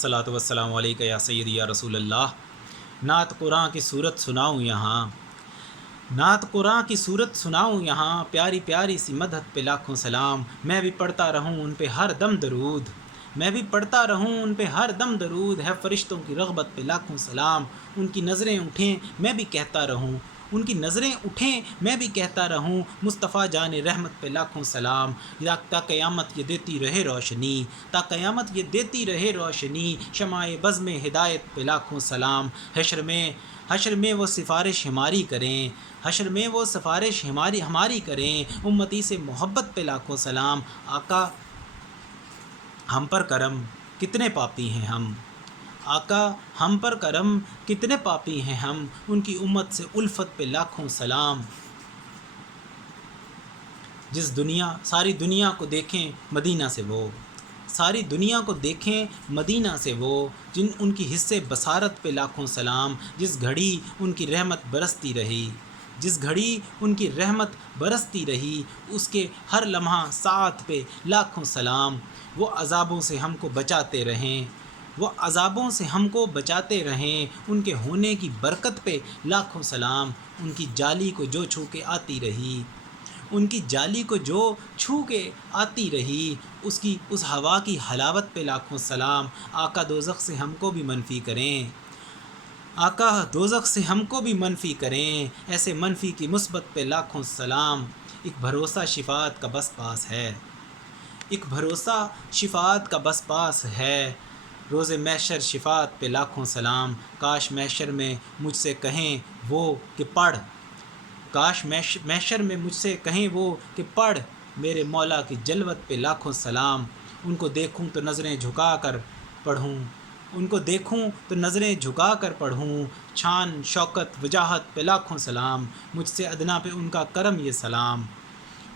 अस्सलातु वस्सलामु अलैका या सय्यदी या रसूल अल्लाह। नात कुरान की सूरत सुनाऊँ यहाँ, नात कुरान की सूरत सुनाऊँ यहाँ, प्यारी प्यारी सी मदहत पे लाखों सलाम। मैं भी पढ़ता रहूँ उन पे हर दम दरूद, मैं भी पढ़ता रहूँ उन पे हर दम दरूद। है फ़रिश्तों की रग़बत पे लाखों सलाम। उनकी नज़रें उठें मैं भी कहता रहूँ, उनकी नज़रें उठें मैं भी कहता रहूँ। मुस्तफ़ा जान रहमत पे लाखों सलाम। ता क़यामत ये देती रहे रोशनी, ता क़यामत ये देती रहे रोशनी। शमाए बज़्म हिदायत पे लाखों सलाम। हश्र में वो सिफ़ारिश हमारी करें, हश्र में वो सिफ़ारिश हमारी करें। उम्मती से मोहब्बत पे लाखों सलाम। आका हम पर करम कितने पापी हैं हम, आका हम पर करम कितने पापी हैं हम। उनकी उम्मत से उल्फत पे लाखों सलाम। सारी दुनिया को देखें मदीना से वो, सारी दुनिया को देखें मदीना से वो। जिन उनकी हिस्से बसारत पे लाखों सलाम। जिस घड़ी उनकी रहमत बरसती रही, जिस घड़ी उनकी रहमत बरसती रही, उसके हर लम्हा साथ पे लाखों सलाम। वो अज़ाबों से हमको बचाते रहें, वो अज़ाबों से हमको बचाते रहें। उनके होने की बरकत पे लाखों सलाम। उनकी जाली को जो छू के आती रही, उनकी जाली को जो छू के आती रही, उसकी उस हवा की हलावत पे लाखों सलाम। आका दोज़ख से हमको भी मनफ़ी करें, आका दोज़ख से हमको भी मनफ़ी करें। ऐसे मनफ़ी की मुस्बत पे लाखों सलाम। एक भरोसा शिफ़ात का बस पास है, एक भरोसा शिफ़ात का बस पास है। रोज़े महशर शिफ़ात पे लाखों सलाम। काश महशर में मुझसे कहें वो कि पढ़, काश महशर में मुझसे कहें वो कि पढ़। मेरे मौला की जलवत पे लाखों सलाम। उनको देखूं तो नज़रें झुका कर पढ़ूं, उनको देखूं तो नज़रें झुका कर पढ़ूं। शान शौकत वजाहत पे लाखों सलाम। मुझसे अदना पे उनका करम ये सलाम,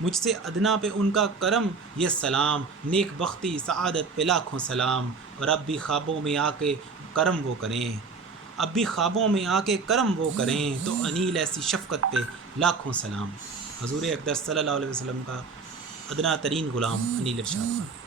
मुझसे अदना पे उनका करम ये सलाम। नेक बख्ती सआदत पे लाखों सलाम। और अब भी ख्वाबों में आके करम वो करें, अब भी ख्वाबों में आके करम वो करें। तो अनील ऐसी शफ़क़त पे लाखों सलाम। हज़ूर अक़दस सल्लल्लाहु अलैहि वसल्लम का अदना तरीन ग़ुलाम अनील इरशाद।